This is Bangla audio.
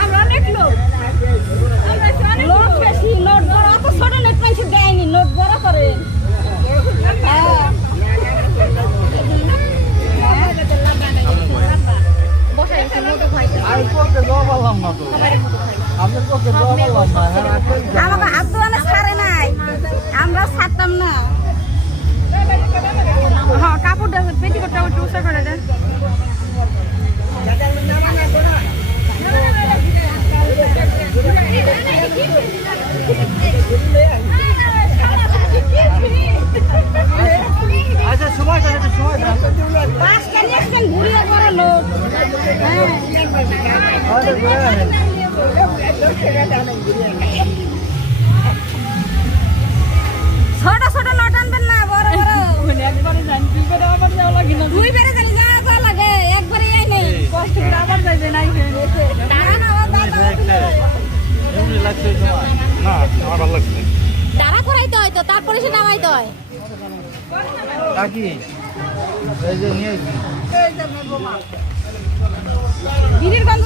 আমরা অনেক লোক লোক বেশি নোট বড় অত ছোট নোট পয়সা দেয়নি নোট বড় করে আমাকে হাত দোয়ানো ছাড়ে নাই আমরা ছাড়তাম না হ্যাঁ কাপড়টা পেটিকোটটা একটু উঁচা করে দেন আচ্ছা সময় পাঁচটা নিয়ে আসবেন ঘুরিয়ে বড় লোক ছোট ছোট নোট আনবেন না বড় বড় একবারে জানি দুইবারে আবার যাওয়া লাগে না দুইবারে জানি যাওয়া লাগে একবারে এই নেই কষ্ট করে আবার যাইবে নাই দাঁড়া না এমনি লাগছে তোমার না আমার ভালো লাগছে দাঁড়া করাইতে হয় তো তারপরে সে নামাইতে হয় কাকি এই যে নিয়ে বিড়ির গন্ধ